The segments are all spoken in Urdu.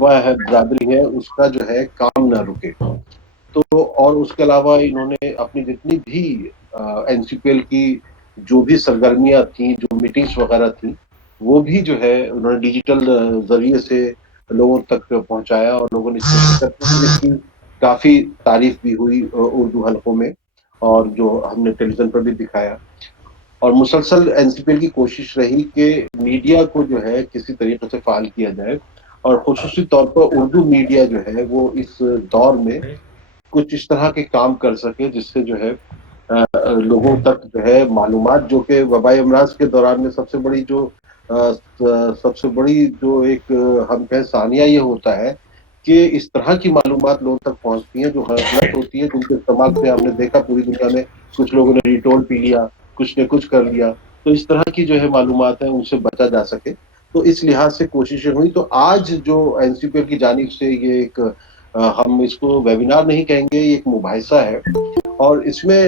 ہے برادری ہے اس کا جو ہے کام نہ رکے. تو اور اس کے علاوہ انہوں نے اپنی جتنی بھی این سی پی ایل کی جو بھی سرگرمیاں تھیں، جو میٹنگز وغیرہ تھیں، وہ بھی جو ہے انہوں نے ڈیجیٹل ذریعے سے لوگوں تک پہنچایا اور لوگوں نے اس میں شرکت کی، جس کی کافی تعریف بھی ہوئی اردو حلقوں میں، اور جو ہم نے ٹیلی ویژن پر بھی دکھایا. اور مسلسل این سی پی ایل کی کوشش رہی کہ میڈیا کو جو ہے کسی طریقے سے فعال کیا جائے، اور خصوصی طور پر اردو میڈیا جو ہے وہ اس دور میں کچھ اس طرح کے کام کر سکے جس سے جو ہے لوگوں تک جو ہے معلومات، جو کہ وبائی امراض کے دوران میں سب سے بڑی جو ایک ہم کہیں ثانیہ یہ ہوتا ہے کہ اس طرح کی معلومات لوگوں تک پہنچتی ہیں جو غلط ہوتی ہے، جن کے استعمال سے ہم نے دیکھا پوری دنیا میں کچھ لوگوں نے ریٹول پی لیا، کچھ نے کچھ کر لیا. تو اس طرح کی جو ہے معلومات ہیں ان سے بچا جا سکے، تو اس لحاظ سے کوششیں ہوئی. تو آج جو این سی پی ایل کی جانب سے یہ ایک ہم اس کو ویبینار نہیں کہیں گے، یہ ایک مباحثہ ہے، اور اس میں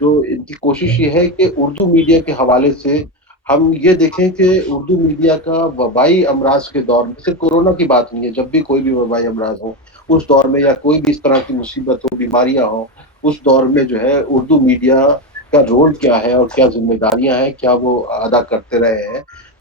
جو ان کی کوشش یہ ہے کہ اردو میڈیا کے حوالے سے ہم یہ دیکھیں کہ اردو میڈیا کا وبائی امراض کے دور میں، صرف کورونا کی بات نہیں ہے، جب بھی کوئی بھی وبائی امراض ہو اس دور میں، یا کوئی بھی اس طرح کی مصیبت ہو، بیماریاں ہوں، اس دور میں جو ہے اردو میڈیا کا رول کیا ہے اور کیا ذمہ داریاں ہیں، کیا وہ ادا کرتے رہے ہیں.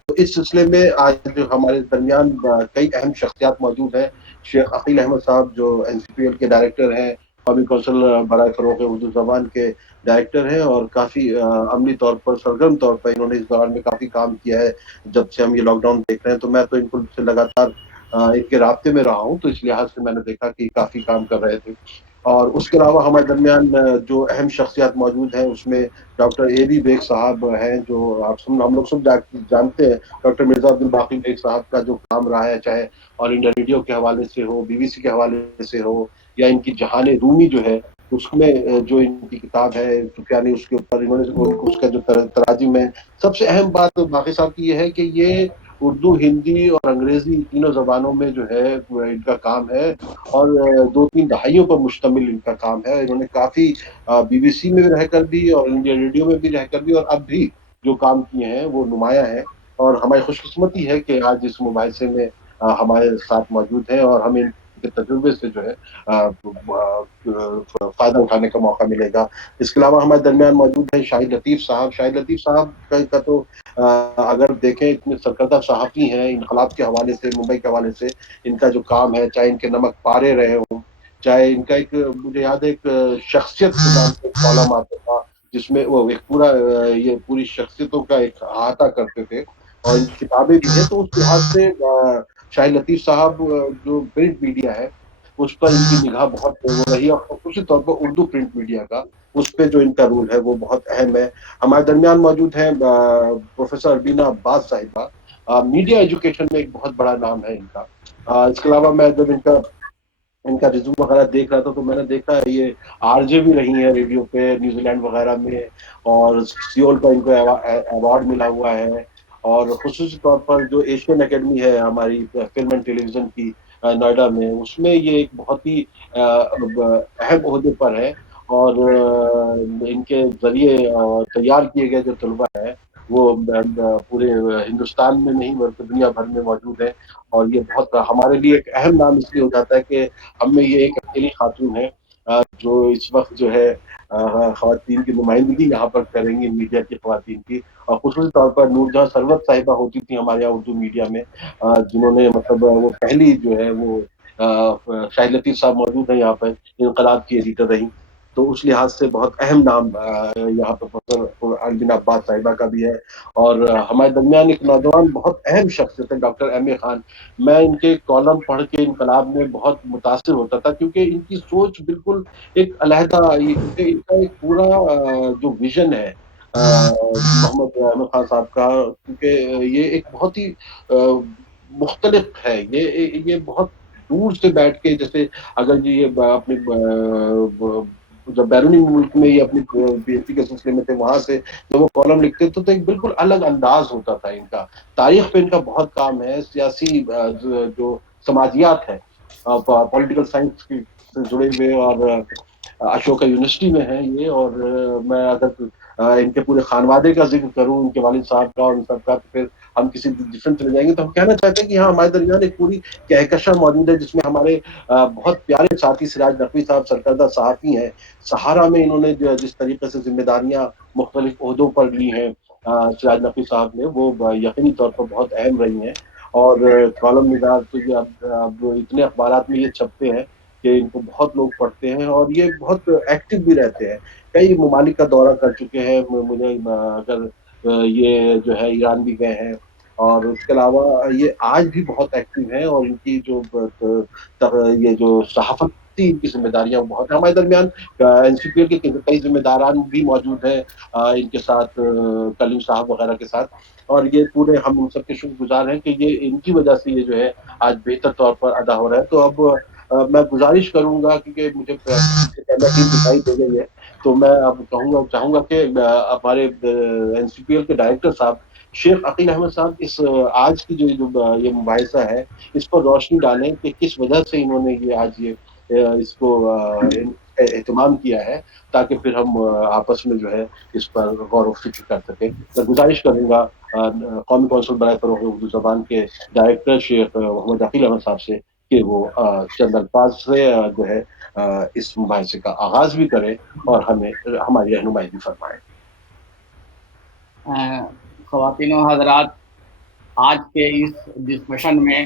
تو اس سلسلے میں آج ہمارے درمیان کئی اہم شخصیات موجود ہیں. شیخ عقیل احمد صاحب جو این سی پی ایل کے ڈائریکٹر ہیں، قومی کونسل برائے فروغ اردو زبان کے ڈائریکٹر ہیں، اور کافی عملی طور پر، سرگرم طور پر انہوں نے اس دوران میں کافی کام کیا ہے جب سے ہم یہ لاک ڈاؤن دیکھ رہے ہیں. تو میں تو ان کو سے لگاتار ان کے رابطے میں رہا ہوں، تو اس لحاظ سے میں نے دیکھا کہ کافی کام کر رہے تھے. اور اس کے علاوہ ہمارے درمیان جو اہم شخصیات موجود ہیں اس میں ڈاکٹر اے بی بیگ صاحب ہیں، جو ہم لوگ سب جانتے ہیں. ڈاکٹر مرزا عبد الباقی بیگ صاحب کا جو کام رہا ہے، چاہے آل انڈیا ریڈیو کے حوالے سے ہو، بی بی سی کے حوالے سے ہو، یا ان کی جہان رومی جو ہے اس میں جو ان کی کتاب ہے سفیانی، اس کے اوپر انہوں نے اس کا جو تراجم ہے. سب سے اہم بات باقی صاحب کی یہ ہے کہ یہ اردو، ہندی اور انگریزی تینوں زبانوں میں جو ہے ان کا کام ہے، اور 2-3 دہائیوں پر مشتمل ان کا کام ہے. انہوں نے کافی بی بی سی میں بھی رہ کر بھی، اور انڈیا ریڈیو میں بھی رہ کر بھی، اور اب بھی جو کام کیے ہیں وہ نمایاں ہیں. اور ہماری خوش قسمتی ہے کہ آج اس مباحثے میں ہمارے ساتھ موجود ہیں، اور ہمیں ان کے تجربے سے جو ہے فائدہ اٹھانے کا موقع ملے گا. اس کے علاوہ ہمارے درمیان موجود ہیں شاہد لطیف صاحب. شاہد لطیف صاحب کا تو اگر دیکھیں اتنے سرکردہ صحافی ہیں، انقلاب کے حوالے سے، ممبئی کے حوالے سے ان کا جو کام ہے، چاہے ان کے نمک پارے رہے ہوں، چاہے ان کا ایک، مجھے یاد ہے ایک شخصیت کے نام سے کالم آتا تھا جس میں وہ ایک پورا یہ پوری شخصیتوں کا ایک احاطہ کرتے تھے، اور ان کی کتابیں بھی ہیں. تو اس لحاظ سے شاہد لطیف صاحب جو پرنٹ میڈیا ہے اس پر ان کی نگاہ بہت وہ رہی ہے، اور خصوصی طور پر اردو پرنٹ میڈیا کا اس پہ جو ان کا رول ہے وہ بہت اہم ہے. ہمارے درمیان موجود ہیں پروفیسر اربینہ عباس صاحبہ. میڈیا ایجوکیشن میں ایک بہت بڑا نام ہے ان کا. اس کے علاوہ میں جب ان کا ریزیوم وغیرہ دیکھ رہا تھا تو میں نے دیکھا یہ آر جے بھی رہی ہیں ریڈیو پہ نیوزی لینڈ وغیرہ میں، اور سیول کا ان کو ایوارڈ ملا ہوا ہے. اور خصوصی طور پر جو ایشین اکیڈمی ہے ہماری فلم اینڈ ٹیلی ویژن کی نوئیڈا میں، اس میں یہ ایک بہت ہی اہم عہدے پر ہے. اور ان کے ذریعے تیار کیے گئے جو طلبہ ہیں وہ پورے ہندوستان میں نہیں بلکہ دنیا بھر میں موجود ہے. اور یہ بہت ہمارے لیے ایک اہم نام اس لیے ہو جاتا ہے کہ ہم میں یہ ایک اکیلی خاتون ہے جو اس وقت جو ہے خواتین کی نمائندگی یہاں پر کریں گی، میڈیا کی خواتین کی. اور خصوصی طور پر نور جہاں سروت صاحبہ ہوتی تھی ہمارے یہاں اردو میڈیا میں، جنہوں نے مطلب وہ پہلی جو ہے وہ شاہد لطیف صاحب موجود ہیں یہاں پر، انقلاب کی ایڈیٹر رہی. تو اس لحاظ سے بہت اہم نام یہاں پہ پروفیسر اربینہ عباس صاحبہ کا بھی ہے. اور ہمارے درمیان ایک نوجوان بہت اہم شخصیت ہے ڈاکٹر ایم اے خان. میں ان کے کالم پڑھ کے انقلاب میں بہت متاثر ہوتا تھا، کیونکہ ان کی سوچ بالکل ایک علیحدہ، کیونکہ ان کا ایک پورا جو ویژن ہے محمد احمد خان صاحب کا، کیونکہ یہ ایک بہت ہی مختلف ہے. یہ بہت دور سے بیٹھ کے، جیسے اگر یہ اپنے جب بیرونی ملک میں یہ اپنی پی ایچ ڈی کے سلسلے میں تھے وہاں سے جب وہ کالم لکھتے تھے تو ایک بالکل الگ انداز ہوتا تھا ان کا. تاریخ پہ ان کا بہت کام ہے، سیاسی جو سماجیات ہے، پولیٹیکل سائنس سے جڑے ہوئے، اور اشوکا یونیورسٹی میں ہے یہ. اور میں اگر ان کے پورے خانوادے کا ذکر کروں، ان کے والد صاحب کا اور ان سب کا، تو پھر ہم کسی ڈفرینٹ چلے جائیں گے. تو ہم کہنا چاہتے ہیں کہ ہاں ہمارے درمیان ایک پوری کہکشاں موجود ہے جس میں ہمارے بہت پیارے ساتھی سراج نقوی صاحب سرکردہ صحافی ہیں. سہارا میں انہوں نے جس طریقے سے ذمہ داریاں مختلف عہدوں پر لی ہیں سراج نقوی صاحب نے, وہ یقینی طور پر بہت اہم رہی ہیں. اور کالم نگار تو یہ اب اتنے اخبارات میں یہ چھپتے ہیں کہ ان کو بہت لوگ پڑھتے ہیں, اور یہ بہت ایکٹیو بھی رہتے ہیں. کئی ممالک کا دورہ کر چکے ہیں. مجھے اگر یہ جو ہے ایران بھی گئے ہیں, اور اس کے علاوہ یہ آج بھی بہت ایکٹیو ہیں, اور ان کی جو یہ جو صحافتی کی ذمہ داریاں بہت ہیں. ہمارے درمیان NCPL کے کئی ذمہ داران بھی موجود ہیں ان کے ساتھ, کلیم صاحب وغیرہ کے ساتھ, اور یہ پورے ہم ان سب کے شکر گزار ہیں کہ یہ ان کی وجہ سے یہ جو ہے آج بہتر طور پر ادا ہو رہا ہے. تو اب میں گزارش کروں گا, کیونکہ مجھے پہلا ٹیم دکھائی دے گئی ہے, تو میں اب چاہوں گا کہ ہمارے NCPL کے ڈائریکٹر صاحب شیخ عقیل احمد صاحب اس آج کی جو یہ مباحثہ ہے اس پر روشنی ڈالیں کہ کس وجہ سے انہوں نے یہ آج اس کو اہتمام کیا ہے, تاکہ پھر ہم آپس میں جو ہے اس پر غور و فکر کر سکیں. میں گزارش کروں گا قومی کونسل برائے فروغ اردو زبان کے ڈائریکٹر شیخ محمد عقیل احمد صاحب سے کہ وہ چند الفاظ سے جو ہے اس مباحثے کا آغاز بھی کریں اور ہمیں ہماری رہنمائی بھی فرمائیں. خواتین و حضرات, آج کے اس ڈسکشن میں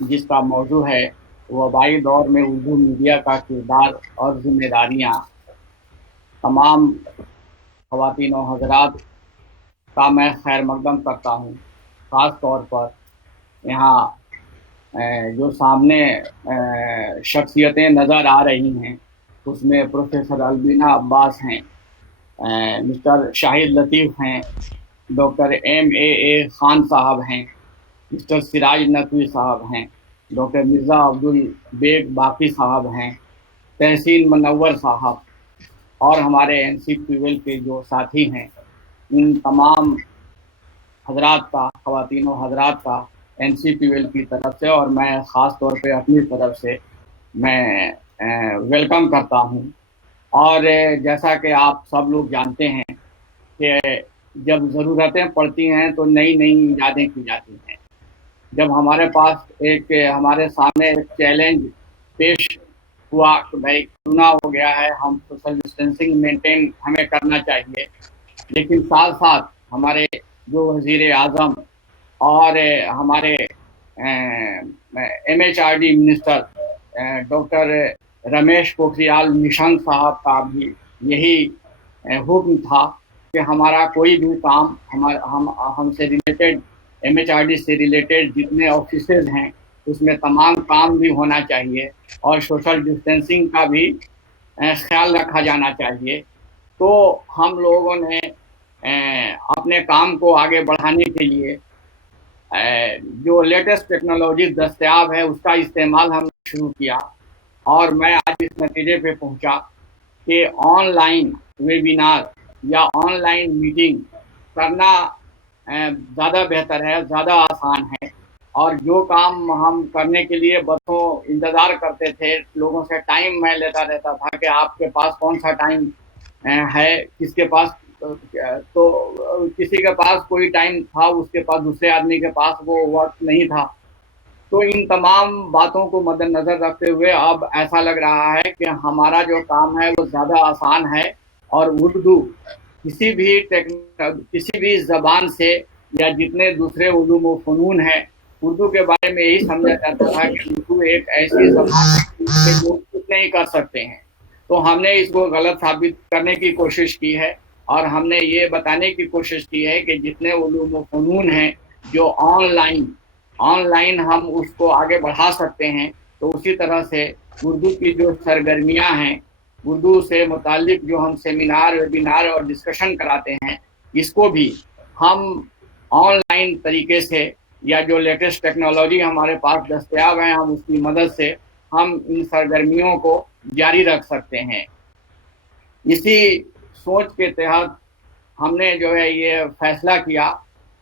جس کا موضوع ہے وبائی دور میں اردو میڈیا کا کردار اور ذمہ داریاں, تمام خواتین و حضرات کا میں خیر مقدم کرتا ہوں. خاص طور پر یہاں جو سامنے شخصیتیں نظر آ رہی ہیں اس میں پروفیسر البینہ عباس ہیں, مسٹر شاہد لطیف ہیں, ڈاکٹر MAA خان صاحب ہیں, مسٹر سراج نقوی صاحب ہیں, ڈاکٹر مرزا عبدالبیگ باقی صاحب ہیں, تحسین منور صاحب, اور ہمارے NCPL کے جو ساتھی ہیں. ان تمام حضرات کا, خواتین و حضرات کا NCPL کی طرف سے اور میں خاص طور پہ اپنی طرف سے میں ویلکم کرتا ہوں. اور جیسا کہ آپ سب لوگ جانتے ہیں کہ جب ضرورتیں پڑتی ہیں تو نئی نئی ایجادیں کی جاتی ہیں. جب ہمارے پاس ہمارے سامنے ایک چیلنج پیش ہوا کہ بھائی چنا ہو گیا ہے, ہم سوشل ڈسٹینسنگ مینٹین ہمیں کرنا چاہیے, لیکن ساتھ ساتھ ہمارے جو وزیر اعظم اور ہمارے MHRD minister doctor Ramesh Pokhriyal Nishank صاحب کا بھی یہی حکم تھا کہ ہمارا کوئی بھی کام ہم سے ریلیٹڈ MHRD سے ریلیٹڈ جتنے آفیسز ہیں اس میں تمام کام بھی ہونا چاہیے اور سوشل ڈسٹینسنگ کا بھی خیال رکھا جانا چاہیے. تو ہم لوگوں نے اپنے کام کو آگے بڑھانے کے لیے جو لیٹسٹ ٹیکنالوجی دستیاب ہے اس کا استعمال ہم نے شروع کیا, اور میں آج اس نتیجے پہ پہنچا کہ آن لائن ویبینار یا آن لائن میٹنگ کرنا زیادہ بہتر ہے, زیادہ آسان ہے. اور جو کام ہم کرنے کے لیے برسوں انتظار کرتے تھے, لوگوں سے ٹائم میں لیتا رہتا تھا کہ آپ کے پاس کون سا ٹائم ہے, کس کے پاس, تو کسی کے پاس کوئی ٹائم تھا, اس کے پاس دوسرے آدمی کے پاس وہ وقت نہیں تھا. تو ان تمام باتوں کو مد نظر رکھتے ہوئے اب ایسا لگ رہا ہے کہ ہمارا جو کام ہے وہ زیادہ آسان ہے, اور اردو کسی بھی زبان سے یا جتنے دوسرے علوم و فنون ہیں, اردو کے بارے میں یہی سمجھا جاتا تھا کہ اردو ایک ایسی زبان ہے جس سے لوگ کچھ نہیں کر سکتے ہیں. تو ہم نے اس کو غلط ثابت کرنے کی کوشش کی ہے, اور ہم نے یہ بتانے کی کوشش کی ہے کہ جتنے علوم و فنون ہیں جو آن لائن ہم اس کو آگے بڑھا سکتے ہیں, تو اسی طرح سے اردو کی جو سرگرمیاں ہیں, اردو سے متعلق جو ہم سیمینار ویبینار اور ڈسکشن کراتے ہیں, اس کو بھی ہم آن لائن طریقے سے یا جو لیٹسٹ ٹیکنالوجی ہمارے پاس دستیاب ہیں ہم اس کی مدد سے ہم ان سرگرمیوں کو جاری رکھ سکتے ہیں. اسی سوچ کے تحت ہم نے جو ہے یہ فیصلہ کیا,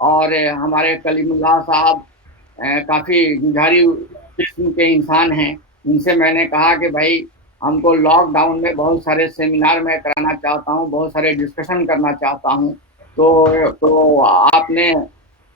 اور ہمارے کلیم اللہ صاحب کافی ججھاری قسم کے انسان ہیں, ان سے میں نے کہا کہ بھائی ہم کو لاک ڈاؤن میں بہت سارے سیمینار میں کرانا چاہتا ہوں, بہت سارے ڈسکشن کرنا چاہتا ہوں, تو آپ نے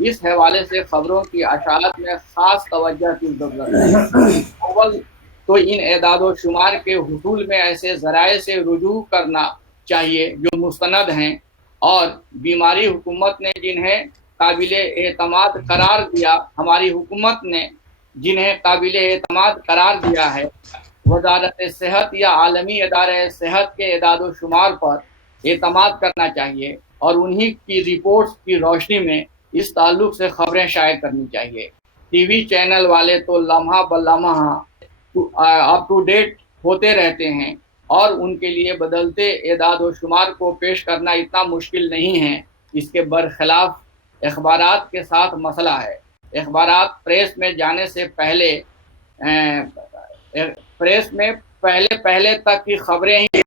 اس حوالے سے خبروں کی اشاعت میں خاص توجہ کی ضرورت ہے۔ اول تو ان اعداد و شمار کے حصول میں ایسے ذرائع سے رجوع کرنا چاہیے جو مستند ہیں، اور بیماری حکومت نے جنہیں قابل اعتماد قرار دیا ہماری حکومت نے جنہیں قابل اعتماد قرار دیا ہے، وزارت صحت یا عالمی ادارہ صحت کے اعداد و شمار پر اعتماد کرنا چاہیے، اور انہی کی رپورٹس کی روشنی میں اس تعلق سے خبریں شائع کرنی چاہیے۔ ٹی وی چینل والے تو لمحہ بلمحہ اپ ٹو ڈیٹ ہوتے رہتے ہیں، اور ان کے لیے بدلتے اعداد و شمار کو پیش کرنا اتنا مشکل نہیں ہے۔ اس کے برخلاف اخبارات کے ساتھ مسئلہ ہے۔ اخبارات پریس میں جانے سے پہلے پریس میں پہلے تک کی خبریں ہی،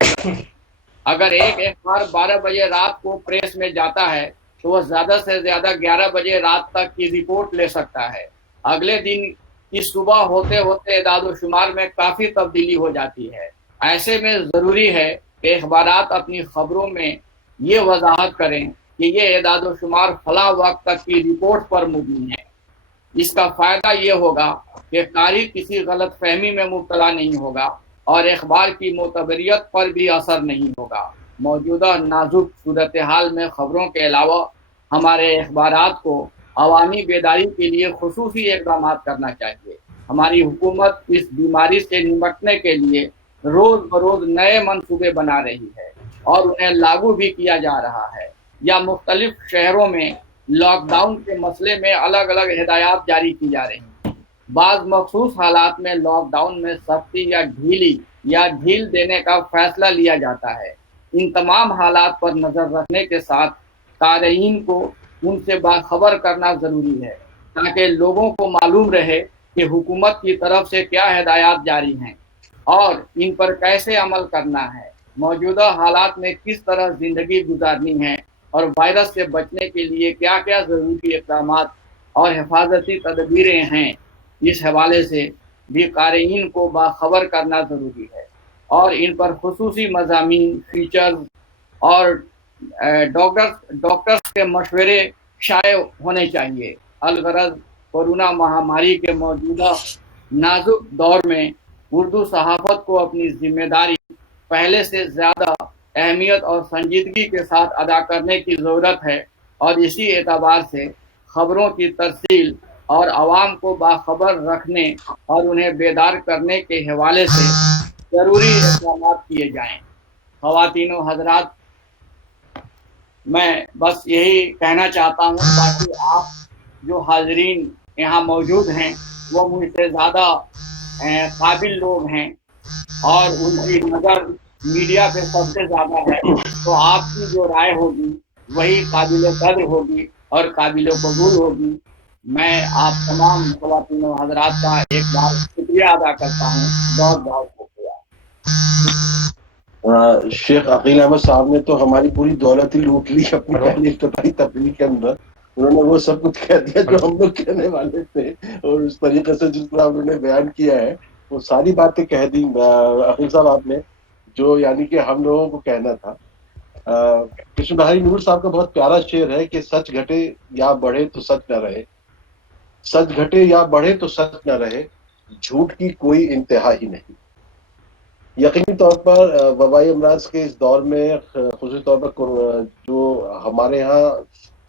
اگر ایک اخبار 12 بجے رات کو پریس میں جاتا ہے تو وہ زیادہ سے زیادہ 11 بجے رات تک کی رپورٹ لے سکتا ہے۔ اگلے دن کی صبح ہوتے ہوتے اعداد و شمار میں کافی تبدیلی ہو جاتی ہے۔ ایسے میں ضروری ہے کہ اخبارات اپنی خبروں میں یہ وضاحت کریں کہ یہ اعداد و شمار فلاں وقت تک کی رپورٹ پر مبنی ہے۔ اس کا فائدہ یہ ہوگا کہ قاری کسی غلط فہمی میں مبتلا نہیں ہوگا اور اخبار کی معتبریت پر بھی اثر نہیں ہوگا۔ موجودہ نازک صورتحال میں خبروں کے علاوہ ہمارے اخبارات کو عوامی بیداری کے لیے خصوصی اقدامات کرنا چاہیے۔ ہماری حکومت اس بیماری سے نمٹنے کے لیے روز بروز نئے منصوبے بنا رہی ہے اور انہیں لاگو بھی کیا جا رہا ہے، یا مختلف شہروں میں لاک ڈاؤن کے مسئلے میں الگ الگ ہدایات جاری کی جا رہی ہیں۔ بعض مخصوص حالات میں لاک ڈاؤن میں سختی یا ڈھیل دینے کا فیصلہ لیا جاتا ہے۔ ان تمام حالات پر نظر رکھنے کے ساتھ قارئین کو ان سے باخبر کرنا ضروری ہے، تاکہ لوگوں کو معلوم رہے کہ حکومت کی طرف سے کیا ہدایات جاری ہیں اور ان پر کیسے عمل کرنا ہے، موجودہ حالات میں کس طرح زندگی گزارنی ہے، اور وائرس سے بچنے کے لیے کیا کیا ضروری اقدامات اور حفاظتی تدبیریں ہیں۔ اس حوالے سے بھی قارئین کو باخبر کرنا ضروری ہے، اور ان پر خصوصی مضامین، فیچرز اور ڈاکٹرز کے مشورے شائع ہونے چاہیے۔ الغرض کورونا مہاماری کے موجودہ نازک دور میں اردو صحافت کو اپنی ذمہ داری پہلے سے زیادہ اہمیت اور سنجیدگی کے ساتھ ادا کرنے کی ضرورت ہے، اور اسی اعتبار سے خبروں کی ترسیل اور عوام کو باخبر رکھنے اور انہیں بیدار کرنے کے حوالے سے ضروری اقدامات کیے جائیں۔ خواتین و حضرات، میں بس یہی کہنا چاہتا ہوں، باقی آپ جو حاضرین یہاں موجود ہیں وہ مجھ سے زیادہ قابل لوگ ہیں اور ان کی نظر میڈیا پہ سب سے زیادہ ہے، تو آپ کی جو رائے ہوگی وہی قابل قدر ہوگی اور قابل قبول ہوگی۔ میں آپ تمام خواتین و حضرات کا ایک بار شکریہ ادا کرتا ہوں۔ بہت بہت شکریہ۔ شیخ عقیل احمد صاحب نے تو ہماری پوری دولت ہی لوٹ لی اپنی پہلی افتتاحی تقریر کے اندر۔ انہوں نے وہ سب کچھ کہہ دیا جو ہم لوگ کہنے والے تھے، اور اس طریقے سے جس طرح انہوں نے بیان کیا ہے وہ ساری باتیں کہہ دی عقیل صاحب آپ نے، جو یعنی کہ ہم لوگوں کو کہنا تھا۔ کرشن بہاری نور صاحب کا بہت پیارا شعر ہے کہ سچ گھٹے یا بڑھے تو سچ نہ رہے، سچ گھٹے یا بڑھے تو سچ نہ رہے، جھوٹ کی کوئی انتہا ہی نہیں۔ یقینی طور پر وبائی امراض کے اس دور میں خصوصی طور پر جو ہمارے ہاں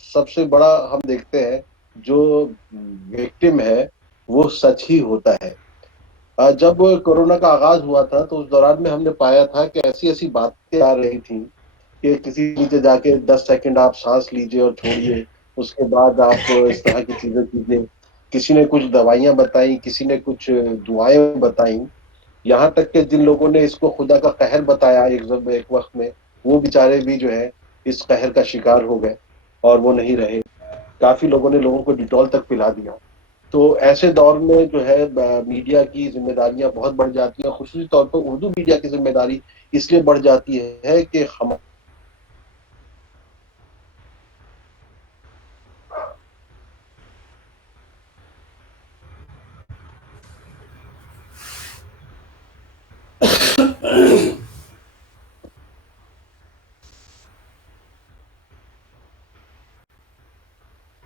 سب سے بڑا ہم دیکھتے ہیں جو وکٹم ہے وہ سچ ہی ہوتا ہے۔ جب کورونا کا آغاز ہوا تھا تو اس دوران میں ہم نے پایا تھا کہ ایسی ایسی باتیں آ رہی تھیں کہ کسی نیچے جا کے 10 سیکنڈ آپ سانس لیجئے اور چھوڑیے، اس کے بعد آپ اس طرح کی چیزیں کیجیے۔ کسی نے کچھ دوائیاں بتائیں، کسی نے کچھ دعائیں بتائیں، یہاں تک کہ جن لوگوں نے اس کو خدا کا قہر بتایا ایک وقت میں، وہ بیچارے بھی جو ہے اس قہر کا شکار ہو گئے اور وہ نہیں رہے۔ کافی لوگوں نے لوگوں کو ڈیٹول تک پلا دیا۔ تو ایسے دور میں جو ہے میڈیا کی ذمہ داریاں بہت بڑھ جاتی ہیں، خصوصی طور پر اردو میڈیا کی ذمہ داری اس لیے بڑھ جاتی ہے کہ ہم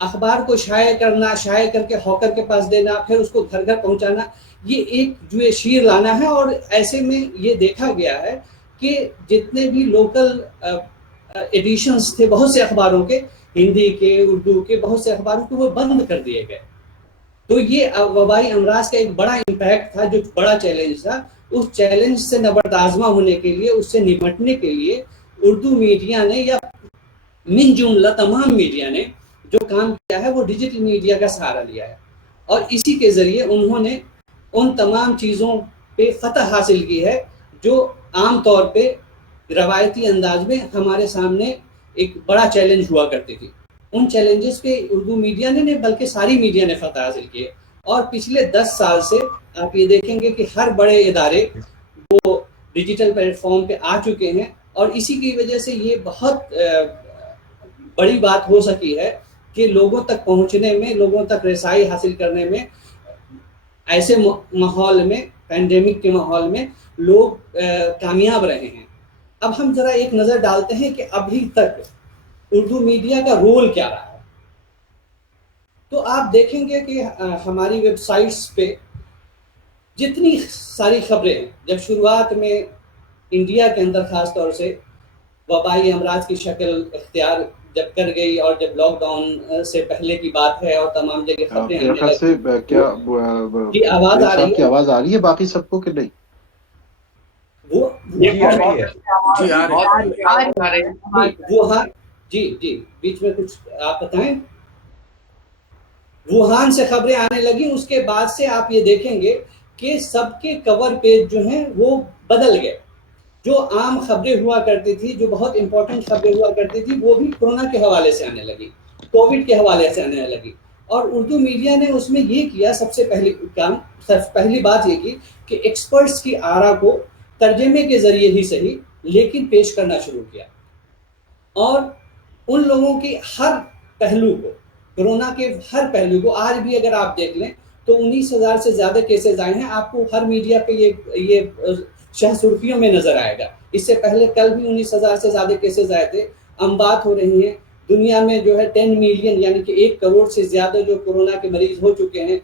اخبار کو شائع کرنا، شائع کر کے ہاکر کے پاس دینا، پھر اس کو گھر گھر پہنچانا، یہ ایک جو ہے شیر لانا ہے. اور ایسے میں یہ دیکھا گیا ہے کہ جتنے بھی لوکل ایڈیشنز تھے بہت سے اخباروں کے، ہندی کے، اردو کے، بہت سے اخباروں کے، وہ بند کر دیے گئے. تو یہ وبائی امراض کا ایک بڑا امپیکٹ تھا، جو بڑا چیلنج تھا. اس چیلنج سے نبرد آزما ہونے کے لیے، اس سے نمٹنے کے لیے اردو میڈیا نے یا من جملہ تمام میڈیا نے جو کام کیا ہے وہ ڈیجیٹل میڈیا کا سہارا لیا ہے. اور اسی کے ذریعے انہوں نے ان تمام چیزوں پہ فتح حاصل کی ہے جو عام طور پہ روایتی انداز میں ہمارے سامنے ایک بڑا چیلنج ہوا کرتی تھی. ان چیلنجز پہ اردو میڈیا نے نہیں بلکہ ساری میڈیا نے فتح حاصل کی ہے. اور پچھلے 10 سال سے آپ یہ دیکھیں گے کہ ہر بڑے ادارے وہ ڈیجیٹل پلیٹ فارم پہ آ چکے ہیں. اور اسی کی وجہ سے یہ بہت بڑی بات ہو سکی ہے کہ لوگوں تک پہنچنے میں، لوگوں تک رسائی حاصل کرنے میں، ایسے ماحول میں، پینڈیمک کے ماحول میں لوگ کامیاب رہے ہیں. اب ہم ذرا ایک نظر ڈالتے ہیں کہ ابھی تک اردو میڈیا کا رول کیا رہا ہے. تو آپ دیکھیں گے کہ ہماری ویب سائٹس پہ جتنی ساری خبریں ہیں، جب شروعات میں انڈیا کے اندر خاص طور سے وبائی امراض کی شکل اختیار جب کر گئی، اور جب لاک ڈاؤن سے پہلے کی بات ہے اور تمام جگہ خبریں آنے لگی. کیا جی آواز آ رہی کی ہے؟ آواز آ رہی ہے باقی سب کو کہ نہیں؟ جی بیچ میں کچھ آپ بتائیں. ووہان سے خبریں آنے لگی، اس کے بعد سے آپ یہ دیکھیں گے کہ سب کے کور پیج جو ہیں وہ بدل گئے. جو عام خبریں ہوا کرتی تھی، جو بہت امپورٹنٹ خبریں ہوا کرتی تھی، وہ بھی کورونا کے حوالے سے آنے لگی، کووڈ کے حوالے سے آنے لگی. اور اردو میڈیا نے اس میں یہ کیا، سب سے پہلی بات یہ کی کہ ایکسپرٹس کی آرا کو ترجمے کے ذریعے ہی صحیح لیکن پیش کرنا شروع کیا. اور ان لوگوں کی ہر پہلو کو، کورونا کے ہر پہلو کو آج بھی اگر آپ دیکھ لیں تو 19,000 سے زیادہ کیسز آئے ہیں. آپ کو ہر میڈیا پہ یہ شہ سرخیوں میں نظر آئے گا. اس سے پہلے کل بھی 19,000 سے زیادہ کیسز آئے تھے. بات ہو رہی ہیں دنیا میں جو ہے 10 ملین یعنی کہ 1 کروڑ سے زیادہ جو کورونا کے مریض ہو چکے ہیں.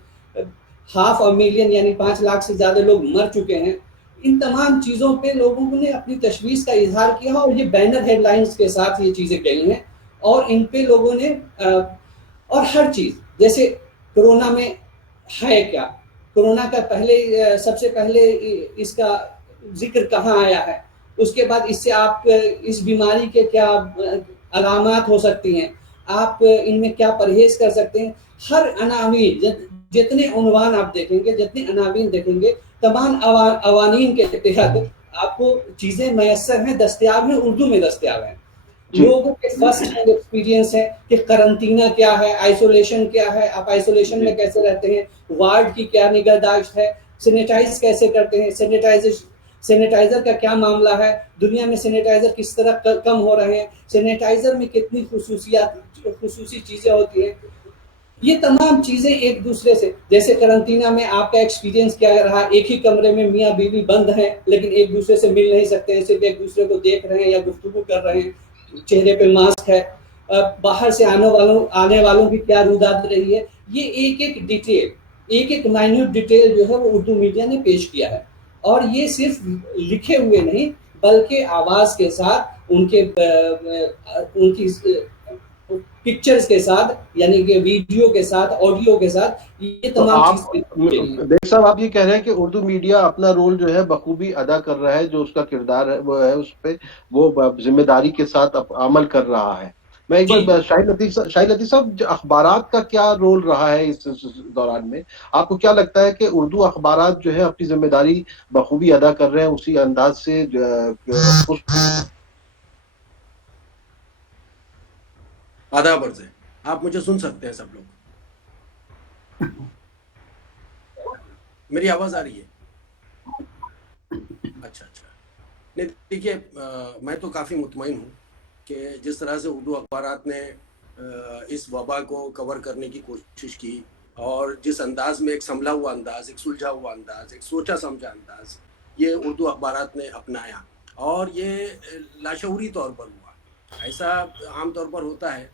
500,000 یعنی 5 لاکھ سے زیادہ لوگ مر چکے ہیں. ان تمام چیزوں پہ لوگوں نے اپنی تشویش کا اظہار کیا، اور یہ بینر ہیڈ لائنز کے ساتھ یہ چیزیں گئی ہیں. اور ان پہ لوگوں نے اور ہر چیز، جیسے کورونا میں ہے کیا، کورونا کا سب سے پہلے اس کا ذکر کہاں آیا ہے، اس کے بعد اس سے آپ اس بیماری کے کیا علامات ہو سکتی ہیں، آپ ان میں کیا پرہیز کر سکتے ہیں. ہر عناوین، جتنے عنوان آپ دیکھیں گے، جتنے عناوین دیکھیں گے، تمام عوانین کے تحت آپ کو چیزیں میسر ہیں، دستیاب ہیں، اردو میں دستیاب ہیں. لوگوں کے فرسٹ ہینڈ ایکسپیرینس ہے کہ قرنطینہ کیا ہے، آئسولیشن کیا ہے، آپ آئسولیشن میں کیسے رہتے ہیں، وارڈ کی کیا نگہداشت ہے، سینیٹائز کیسے کرتے ہیں، سینیٹائزر کا کیا معاملہ ہے، دنیا میں سینیٹائزر کس طرح کم ہو رہے ہیں، سینیٹائزر میں کتنی خصوصی چیزیں ہوتی ہیں. یہ تمام چیزیں ایک دوسرے سے، جیسے قرنطینہ میں آپ کا ایکسپیرینس کیا رہا، ایک ہی کمرے میں میاں بیوی بند ہیں لیکن ایک دوسرے سے مل نہیں سکتے ہیں، صرف ایک دوسرے کو دیکھ رہے ہیں یا گفتگو کر رہے ہیں، چہرے پہ ماسک ہے. باہر سے آنے والوں کی کیا روداد رہی ہے. یہ ایک ڈیٹیل، ایک مائنیوٹ ڈیٹیل جو ہے وہ اردو میڈیا نے پیش کیا ہے. اور یہ صرف لکھے ہوئے نہیں بلکہ آواز کے ساتھ، ان کی پکچرز کے ساتھ، یعنی کہ ویڈیو کے ساتھ، آڈیو کے ساتھ، یہ تمام چیزیں. دیکھ صاحب آپ یہ کہہ رہے ہیں کہ اردو میڈیا اپنا رول جو ہے بخوبی ادا کر رہا ہے، جو اس کا کردار ہے وہ ہے، اس پہ وہ ذمہ داری کے ساتھ عمل کر رہا ہے. میں ایک بار شاہد لطیف صاحب، اخبارات کا کیا رول رہا ہے اس دوران میں؟ آپ کو کیا لگتا ہے کہ اردو اخبارات جو ہے اپنی ذمہ داری بخوبی ادا کر رہے ہیں اسی انداز سے؟ آداب عرض ہے، آپ مجھے سن سکتے ہیں سب لوگ؟ میری آواز آ رہی ہے؟ اچھا. نہیں دیکھیے، میں تو کافی مطمئن ہوں کہ جس طرح سے اردو اخبارات نے اس وبا کو کور کرنے کی کوشش کی، اور جس انداز میں ایک سنبھلا ہوا انداز، ایک سلجھا ہوا انداز، ایک سوچا سمجھا انداز یہ اردو اخبارات نے اپنایا، اور یہ لاشعوری طور پر ہوا. ایسا عام طور پر ہوتا ہے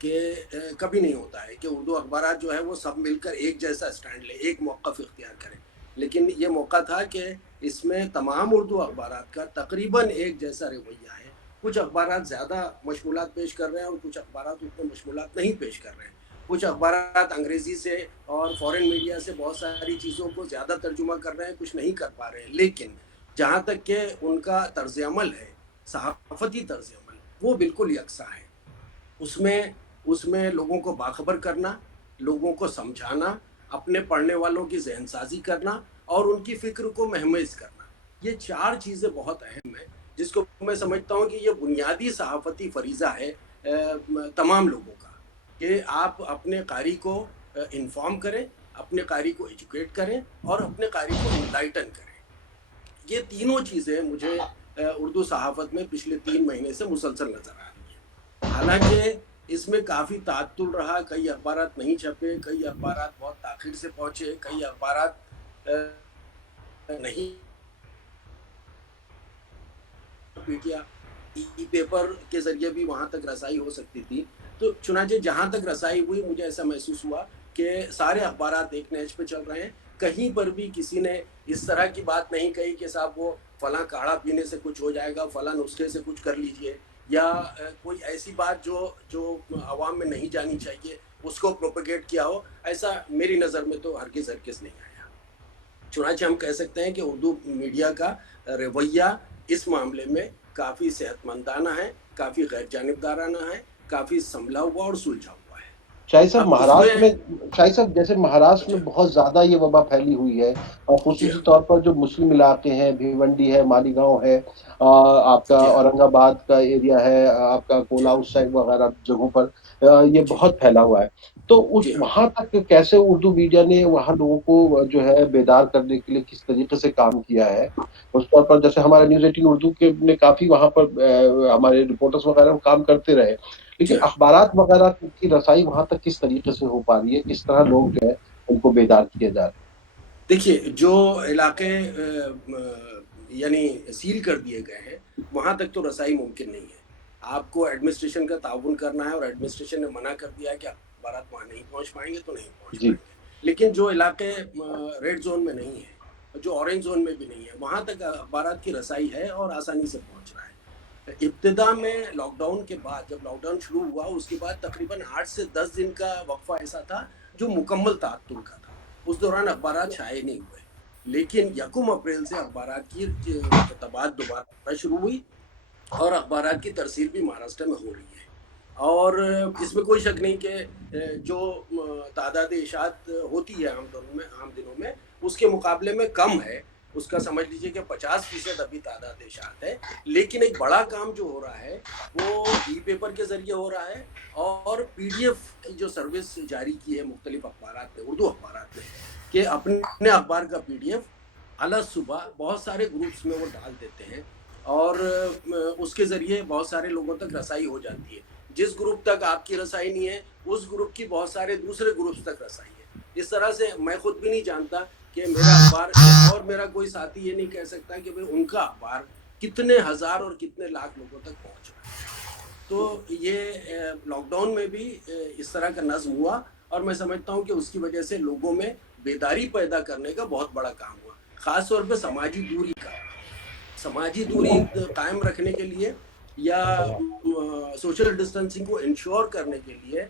کہ کبھی نہیں ہوتا ہے کہ اردو اخبارات جو ہے وہ سب مل کر ایک جیسا سٹینڈ لے، ایک موقف اختیار کریں، لیکن یہ موقع تھا کہ اس میں تمام اردو اخبارات کا تقریباً ایک جیسا رویہ ہے. کچھ اخبارات زیادہ مشمولات پیش کر رہے ہیں اور کچھ اخبارات اتنے مشمولات نہیں پیش کر رہے ہیں. کچھ اخبارات انگریزی سے اور فورن میڈیا سے بہت ساری چیزوں کو زیادہ ترجمہ کر رہے ہیں، کچھ نہیں کر پا رہے ہیں، لیکن جہاں تک کہ ان کا طرز عمل ہے، صحافتی طرز عمل، وہ بالکل یکساں ہے. اس میں لوگوں کو باخبر کرنا، لوگوں کو سمجھانا، اپنے پڑھنے والوں کی ذہن سازی کرنا اور ان کی فکر کو مہمیز کرنا، یہ 4 چیزیں بہت اہم ہیں، جس کو میں سمجھتا ہوں کہ یہ بنیادی صحافتی فریضہ ہے تمام لوگوں کا، کہ آپ اپنے قاری کو انفارم کریں، اپنے قاری کو ایجوکیٹ کریں اور اپنے قاری کو انلائٹن کریں. یہ تینوں چیزیں مجھے اردو صحافت میں پچھلے 3 مہینے سے مسلسل نظر آ رہی ہیں. حالانکہ اس میں کافی تعطل رہا، کئی اخبارات نہیں چھپے، کئی اخبارات بہت تاخیر سے پہنچے، کئی اخبارات نہیں پیٹیا، ای پیپر کے ذریعے بھی وہاں تک رسائی ہو سکتی تھی. تو چنانچہ جہاں تک رسائی ہوئی مجھے ایسا محسوس ہوا کہ سارے اخبارات ایک نیچ پہ چل رہے ہیں. کہیں پر بھی کسی نے اس طرح کی بات نہیں کہی کہ صاحب وہ فلاں کاڑھا پینے سے کچھ ہو جائے گا، فلاں نسخے سے کچھ کر لیجئے، یا کوئی ایسی بات جو عوام میں نہیں جانی چاہیے اس کو پروپیگیٹ کیا ہو. ایسا میری نظر میں تو ہرگز نہیں آیا. چنانچہ ہم کہہ سکتے ہیں کہ اردو میڈیا کا رویہ اس معاملے میں کافی صحت مندانہ ہے، کافی غیر جانبدارانہ ہے، کافی سنبھلا ہوا اور سلجھا ہوا ہے. شاہد صاحب اب اس مہاراشٹر میں، شاہد صاحب جیسے مہاراشٹر جی میں بہت زیادہ یہ وبا پھیلی ہوئی ہے، اور جی خصوصی طور پر جو مسلم علاقے ہیں، بھیونڈی ہے، مالیگاؤں ہے، آپ کا جی اورنگ آباد کا ایریا ہے، آپ کا کولا اس سائڈ وغیرہ جگہوں پر یہ جی بہت پھیلا ہوا ہے. تو جی ہاں وہاں تک کیسے اردو میڈیا نے وہاں لوگوں کو جو ہے بیدار کرنے کے لیے کس طریقے سے کام کیا ہے؟ اس طور پر جیسے ہمارے نیوز 18 اردو کے نے کافی وہاں پر ہمارے رپورٹرز وغیرہ کام کرتے رہے، جی لیکن ہاں. اخبارات وغیرہ کی رسائی وہاں تک کس طریقے سے ہو پا رہی ہے؟ کس طرح لوگ جو ہے ان کو بیدار کیے جا رہے ہیں؟ دیکھیے، جو علاقے یعنی سیل کر دیے گئے ہیں وہاں تک تو رسائی ممکن نہیں ہے. آپ کو ایڈمنسٹریشن کا تعاون کرنا ہے، اور ایڈمنسٹریشن نے منع کر دیا ہے کہ اخبارات وہاں نہیں پہنچ پائیں گے تو نہیں پہنچ جی پائیں گے. لیکن جو علاقے ریڈ زون میں نہیں ہیں، جو اورنج زون میں بھی نہیں ہے، وہاں تک اخبارات کی رسائی ہے اور آسانی سے پہنچ رہا ہے. ابتدا میں لاک ڈاؤن کے بعد، جب لاک ڈاؤن شروع ہوا، اس کے بعد تقریباً 8 سے 10 دن کا وقفہ ایسا تھا جو مکمل تعطل کا تھا. اس دوران اخبارات شائع نہیں ہوئے، لیکن 1 اپریل سے اخبارات کی مکتبات دوبارہ شروع ہوئی اور اخبارات کی ترسیل بھی مہاراشٹر میں ہو رہی ہے. اور اس میں کوئی شک نہیں کہ جو تعداد اشاعت ہوتی ہے عام دنوں میں اس کے مقابلے میں کم ہے. اس کا سمجھ لیجئے کہ 50% ابھی تعداد اشاعت ہے. لیکن ایک بڑا کام جو ہو رہا ہے وہ ای پیپر کے ذریعے ہو رہا ہے، اور پی ڈی ایف کی جو سروس جاری کی ہے مختلف اخبارات نے، اردو اخبارات نے، کہ اپنے اخبار کا پی ڈی ایف الگ صبح بہت سارے گروپس میں وہ ڈال دیتے ہیں، اور اس کے ذریعے بہت سارے لوگوں تک رسائی ہو جاتی ہے. جس گروپ تک آپ کی رسائی نہیں ہے، اس گروپ کی بہت سارے دوسرے گروپس تک رسائی ہے. اس طرح سے میں خود بھی نہیں جانتا کہ میرا اخبار اور میرا کوئی ساتھی یہ نہیں کہہ سکتا کہ بھئی ان کا اخبار کتنے ہزار اور کتنے لاکھ لوگوں تک پہنچ رہا ہے. تو یہ لاک ڈاؤن میں بھی اس طرح کا نظم ہوا، اور میں سمجھتا ہوں کہ اس کی وجہ سے لوگوں میں بیداری پیدا کرنے کا بہت بڑا کام ہوا، خاص طور پہ سماجی دوری قائم رکھنے کے لیے، یا سوشل ڈسٹنسنگ کو انشور کرنے کے لیے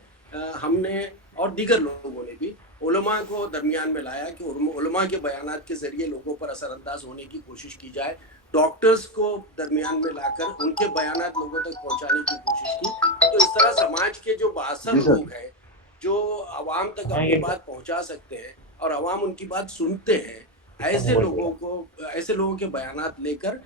ہم نے اور دیگر لوگوں نے بھی علماء کو درمیان میں لایا کہ علماء کے بیانات کے ذریعے لوگوں پر اثر انداز ہونے کی کوشش کی جائے. ڈاکٹرز کو درمیان میں لا کر ان کے بیانات لوگوں تک پہنچانے کی کوشش کی. تو اس طرح سماج کے جو بااثر جی سر. لوگ ہیں، جو عوام تک ہاں، اپنی یہ بات پہنچا سکتے ہیں اور عوام ان کی بات سنتے ہیں، ایسے لوگوں کے بیانات لے کر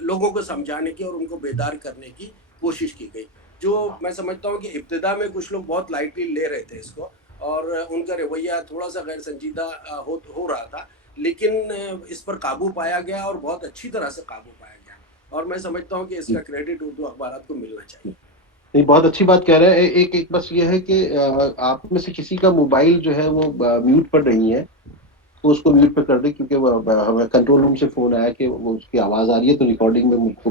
لوگوں کو سمجھانے کی اور ان کو بیدار کرنے کی کوشش کی گئی. جو میں سمجھتا ہوں کہ ابتدا میں کچھ لوگ بہت لائٹلی لے رہے تھے اس کو، اور ان کا رویہ تھوڑا سا غیر سنجیدہ ہو رہا تھا، لیکن اس پر قابو پایا گیا اور بہت اچھی طرح سے قابو پایا گیا، اور میں سمجھتا ہوں کہ اس کا کریڈٹ اردو اخبارات کو ملنا چاہیے. نہیں، بہت اچھی بات کہہ رہے ہیں. ایک بس یہ ہے کہ آپ میں سے کسی کا موبائل جو ہے وہ میوٹ پر نہیں ہے، تو اس کو میوٹ پہ کر دیں، کیونکہ ہمیں کنٹرول روم سے فون آیا کہ وہ اس کی آواز آ رہی ہے، تو ریکارڈنگ میں مجھ کو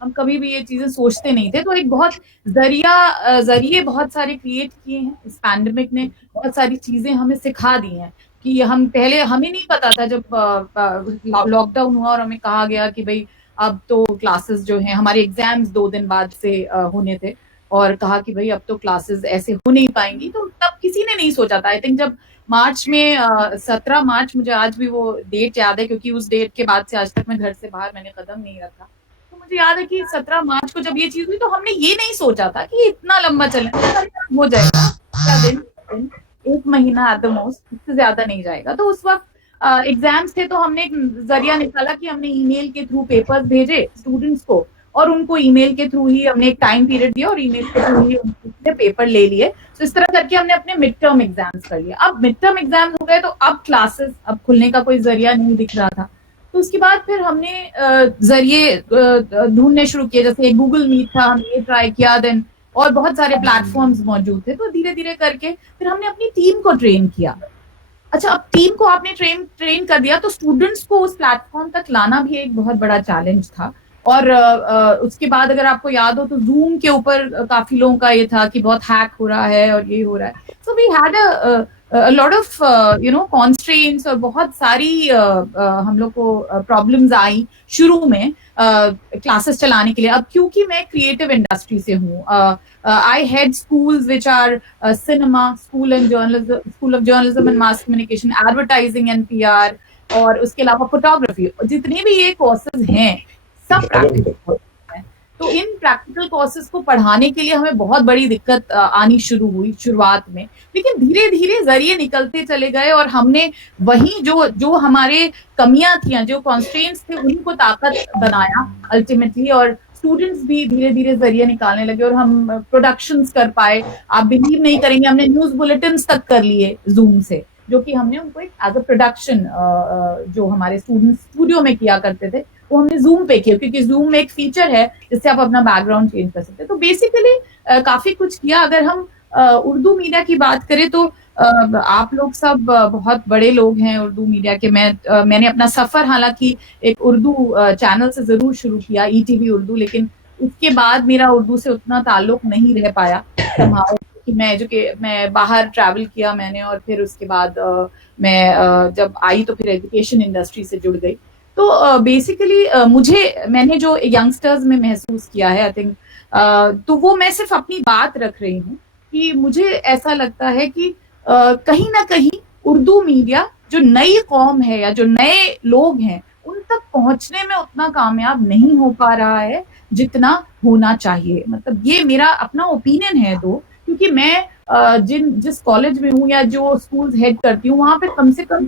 ہم کبھی بھی یہ چیزیں سوچتے نہیں تھے. تو ایک بہت ذریعے بہت سارے کریٹ کیے ہیں. اس پینڈیمک نے بہت ساری چیزیں ہمیں سکھا دی ہیں کہ ہم پہلے ہمیں نہیں پتا تھا جب لاک ڈاؤن ہوا اور ہمیں کہا گیا کہ بھائی اب تو کلاسز جو ہیں, ہمارے ایگزامز 2 دن بعد سے ہونے تھے, اور کہا کہ بھائی اب تو کلاسز ایسے ہو نہیں پائیں گی. تو تب کسی نے نہیں سوچا تھا. آئی تھنک جب مارچ میں 17 مارچ, مجھے آج بھی وہ ڈیٹ یاد ہے کیونکہ اس ڈیٹ کے بعد سے آج تک میں گھر سے باہر میں نے قدم نہیں رکھا. تو مجھے یاد ہے کہ 17 مارچ کو جب یہ چیز ہوئی تو ہم نے یہ نہیں سوچا تھا کہ اتنا لمبا چلے ہو جائے گا, 1 مہینہ ایٹ دا موسٹ, اس سے زیادہ نہیں جائے گا. تو اس وقت ایگزامس تھے تو ہم نے ایک ذریعہ نکالا کہ ہم نے ای میل کے تھرو پیپر بھیجے اسٹوڈنٹس کو, اور ان کو ای میل کے تھرو ہی ہم نے ایک ٹائم پیریڈ دیا اور ای میل کے تھرو ہی ان پیپر لے لیے. تو اس طرح کر کے ہم نے اپنے مڈ ٹرم ایگزامس کر لیے. اب مڈ ٹرم ایگزام ہو گئے تو اب کلاسز اب کھلنے کا کوئی ذریعہ نہیں دکھ رہا تھا. تو اس کے بعد پھر ہم نے ذریعے ڈھونڈنے شروع کیے, جیسے گوگل میٹ تھا, ہم نے یہ ٹرائی کیا, دین اور بہت سارے پلیٹ فارمز موجود تھے. تو دھیرے دھیرے کر کے پھر ہم نے اپنی ٹیم کو ٹرین کیا. اچھا, اب ٹیم کو آپ نے ٹرین کر دیا تو اسٹوڈنٹس کو اس پلیٹ فارم تک لانا بھی ایک بہت بڑا چیلنج تھا. اور اس کے بعد اگر آپ کو یاد ہو تو زوم کے اوپر کافی لوگوں کا یہ تھا کہ بہت ہیک ہو رہا ہے اور یہ ہو رہا ہے. So we had lot of constraints, اور بہت ساری ہم لوگ کو پرابلمز آئی شروع میں کلاسز چلانے کے لیے. اب کیونکہ میں کریٹو انڈسٹری سے ہوں, I head schools which are cinema, school of journalism and mass communication, advertising and PR, اور اس کے علاوہ فوٹوگرافی. جتنے بھی یہ کورسز ہیں سب پریکٹیکل ہیں. تو ان پریکٹیکل کورسز کو پڑھانے کے لیے ہمیں بہت بڑی دقت آنی شروع ہوئی شروعات میں, لیکن دھیرے دھیرے ذریعے نکلتے چلے گئے, اور ہم نے وہی جو ہمارے کمیاں تھیں, جو کانسٹرینٹس تھے, انہیں کو طاقت بنایا الٹیمیٹلی. اور اسٹوڈنٹس بھی دھیرے دھیرے ذریعہ نکالنے لگے اور ہم پروڈکشنز کر پائے. آپ بلیو نہیں کریں گے, ہم نے نیوز بلیٹنز تک کر لیے زوم سے, جو کہ ہم نے ان کو ایک ایز اے پروڈکشن جو ہمارے اسٹوڈنٹس اسٹوڈیو میں کیا کرتے تھے وہ ہم نے زوم پہ کیا, کیونکہ زوم میں ایک فیچر ہے جس سے آپ اپنا بیک گراؤنڈ چینج کر سکتے ہیں. تو بیسیکلی کافی کچھ کیا. اگر ہم اردو میڈیا کی بات کریں تو آپ لوگ سب بہت بڑے لوگ ہیں اردو میڈیا کے. میں نے اپنا سفر حالانکہ ایک اردو چینل سے ضرور شروع کیا, ETV اردو, لیکن اس کے بعد میرا اردو سے اتنا تعلق نہیں رہ پایا. میں باہر ٹریول کیا میں نے, اور پھر اس کے بعد میں جب آئی تو پھر ایجوکیشن انڈسٹری سے جڑ گئی. تو بیسیکلی میں نے جو ینگسٹرز میں محسوس کیا ہے, آئی تھنک تو وہ میں صرف اپنی بات رکھ رہی ہوں کہ مجھے ایسا لگتا ہے کہ کہیں نہ کہیں اردو میڈیا جو نئی قوم ہے یا جو نئے لوگ ہیں ان تک پہنچنے میں اتنا کامیاب نہیں ہو پا رہا ہے جتنا ہونا چاہیے. مطلب یہ میرا اپنا اوپینین ہے کیونکہ میں جس کالج میں ہوں یا جو اسکول ہیڈ کرتی ہوں وہاں پہ کم سے کم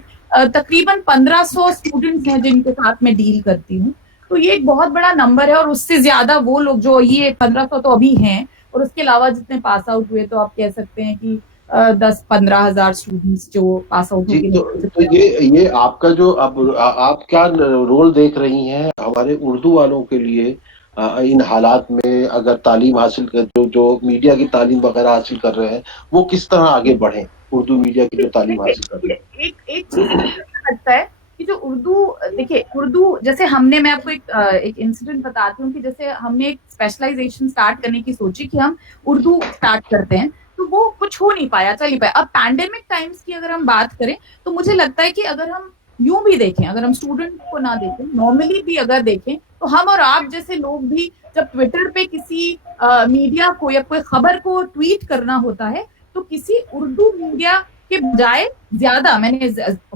تقریباً 1500 اسٹوڈنٹس ہیں جن کے ساتھ میں ڈیل کرتی ہوں. تو یہ ایک بہت بڑا نمبر ہے, اور اس سے زیادہ وہ لوگ جو یہ 1500 تو ابھی ہیں, اور اس کے علاوہ جتنے پاس آؤٹ ہوئے تو آپ کہہ سکتے ہیں کہ 10-15 ہزار اسٹوڈنٹس جو پاس آؤٹ ہوئے. تو یہ آپ کا جو آپ کیا رول دیکھ رہی ہیں ہمارے اردو والوں کے لیے ان حالات میں, اگر تعلیم حاصل کر جو میڈیا کی تعلیم وغیرہ حاصل کر رہے ہیں وہ کس طرح آگے بڑھیں اردو میڈیا کی جو تعلیم حاصل کر رہے ہیں؟ ایک چیز لگتا ہے کہ جو دیکھیے اردو, جیسے ہم نے, میں آپ کو ایک انسیڈنٹ بتاتی ہوں کہ جیسے ہم نے ایک اسپیشلائزیشن اسٹارٹ کرنے کی سوچی کہ ہم اردو اسٹارٹ کرتے ہیں, تو وہ کچھ ہو نہیں پایا, چل نہیں پایا. اب پینڈیمک ٹائمز کی اگر ہم بات کریں تو مجھے لگتا ہے کہ اگر ہم یوں بھی دیکھیں, اگر ہم اسٹوڈنٹ کو نہ دیکھیں, نارملی بھی اگر دیکھیں, تو ہم اور آپ جیسے لوگ بھی جب ٹویٹر پہ کسی میڈیا کو یا کوئی خبر کو ٹویٹ کرنا ہوتا ہے تو کسی اردو میڈیا کے بجائے زیادہ, میں نے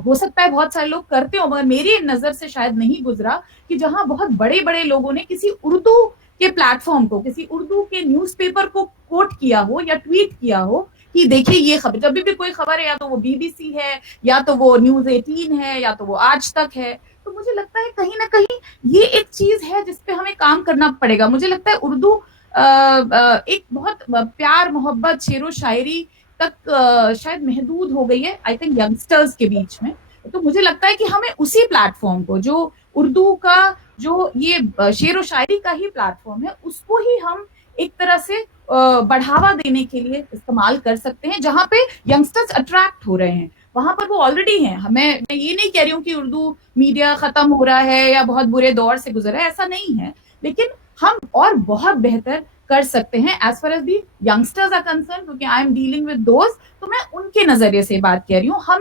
ہو سکتا ہے بہت سارے لوگ کرتے ہوں مگر میری نظر سے شاید نہیں گزرا کہ جہاں بہت بڑے بڑے لوگوں نے کسی اردو کے پلیٹ فارم کو, کسی اردو کے نیوز پیپر کو کوٹ کیا ہو یا ٹویٹ کیا ہو کہ دیکھیے یہ خبر, جب بھی کوئی خبر ہے یا تو وہ BBC ہے یا تو وہ News 18 ہے یا تو وہ آج تک ہے. تو مجھے لگتا ہے کہیں نہ کہیں یہ ایک چیز ہے جس پہ ہمیں کام کرنا پڑے گا. مجھے لگتا ہے اردو ایک بہت پیار محبت شعر و شاعری تک شاید محدود ہو گئی ہے آئی تھنک ینگسٹرز کے بیچ میں. تو مجھے لگتا ہے کہ ہمیں اسی پلیٹ فارم کو, جو اردو کا جو یہ شعر و شاعری کا ہی پلیٹ فارم ہے, اس کو ہی ہم ایک طرح سے بڑھاوا دینے کے لیے استعمال کر سکتے ہیں. جہاں پہ ینگسٹرز اٹریکٹ ہو رہے ہیں وہاں پر وہ آلریڈی ہیں. میں یہ نہیں کہہ رہی ہوں کہ اردو میڈیا ختم ہو رہا ہے یا بہت برے دور سے گزر رہا ہے, ایسا نہیں ہے. لیکن ہم اور بہت بہتر کر سکتے ہیں as far as the youngsters are concern, کیونکہ I am dealing with those, تو میں ان کے نظریے سے بات کہہ رہی ہوں. ہم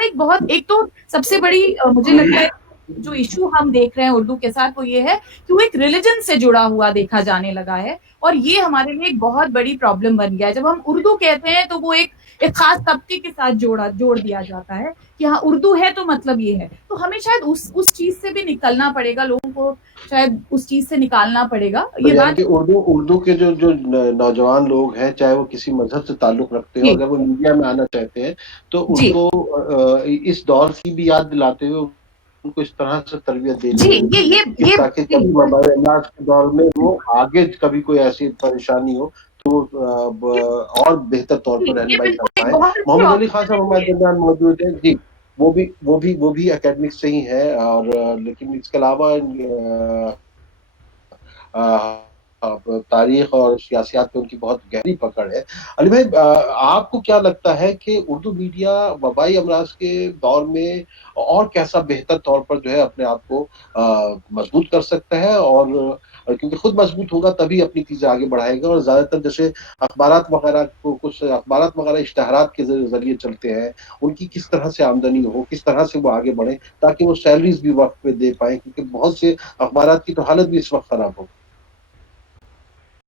ایک تو سب سے بڑی مجھے لگتا ہے جو ایشو ہم دیکھ رہے ہیں اردو کے ساتھ وہ یہ ہے کہ وہ ایک ریلیجن سے جڑا ہوا دیکھا جانے لگا ہے, اور یہ ہمارے لیے ایک بہت بڑی پرابلم بن گیا ہے. جب ہم اردو کہتے ہیں تو وہ ایک خاص طبقے کے ساتھ جوڑ دیا جاتا ہے کہ ہاں اردو ہے تو مطلب یہ ہے. تو ہمیں شاید اس چیز سے بھی نکلنا پڑے گا, لوگوں کو شاید اس چیز سے نکالنا پڑے گا. یہ یعنی بات کہ اردو کے جو نوجوان لوگ ہیں, چاہے وہ کسی مذہب سے تعلق رکھتے ہو, جی اگر وہ میڈیا میں آنا چاہتے ہیں تو ان جی کو اس دور کی بھی یاد دلاتے ہوئے ان کو اس طرح سے تربیت دینی جی ہوگی کہ یہ تاکہ کبھی ہمارے علاج کے دور میں وہ آگے کبھی کوئی ایسی پریشانی ہو تو اور بہتر طور پر یہ رہنمائی کر بالکل ایک پائیں. بہت اچھی محمد علی خان صاحب opportunity ہمارے ہے. درمیان موجود ہیں. جی, وہ بھی اکیڈمک سے ہی ہے, اور لیکن اس کے علاوہ تاریخ اور سیاسیات پہ ان کی بہت گہری پکڑ ہے. علی بھائی, آپ کو کیا لگتا ہے کہ اردو میڈیا وبائی امراض کے دور میں اور کیسا بہتر طور پر جو ہے اپنے آپ کو مضبوط کر سکتا ہے, اور کیونکہ خود مضبوط ہوگا تبھی اپنی چیزیں آگے بڑھائے گا, اور زیادہ تر جیسے اخبارات وغیرہ کو کچھ اخبارات وغیرہ اشتہارات کے ذریعے چلتے ہیں, ان کی کس طرح سے آمدنی ہو, کس طرح سے وہ آگے بڑھیں تاکہ وہ سیلریز بھی وقت پہ دے پائیں, کیونکہ بہت سے اخبارات کی تو حالت بھی اس وقت خراب ہو.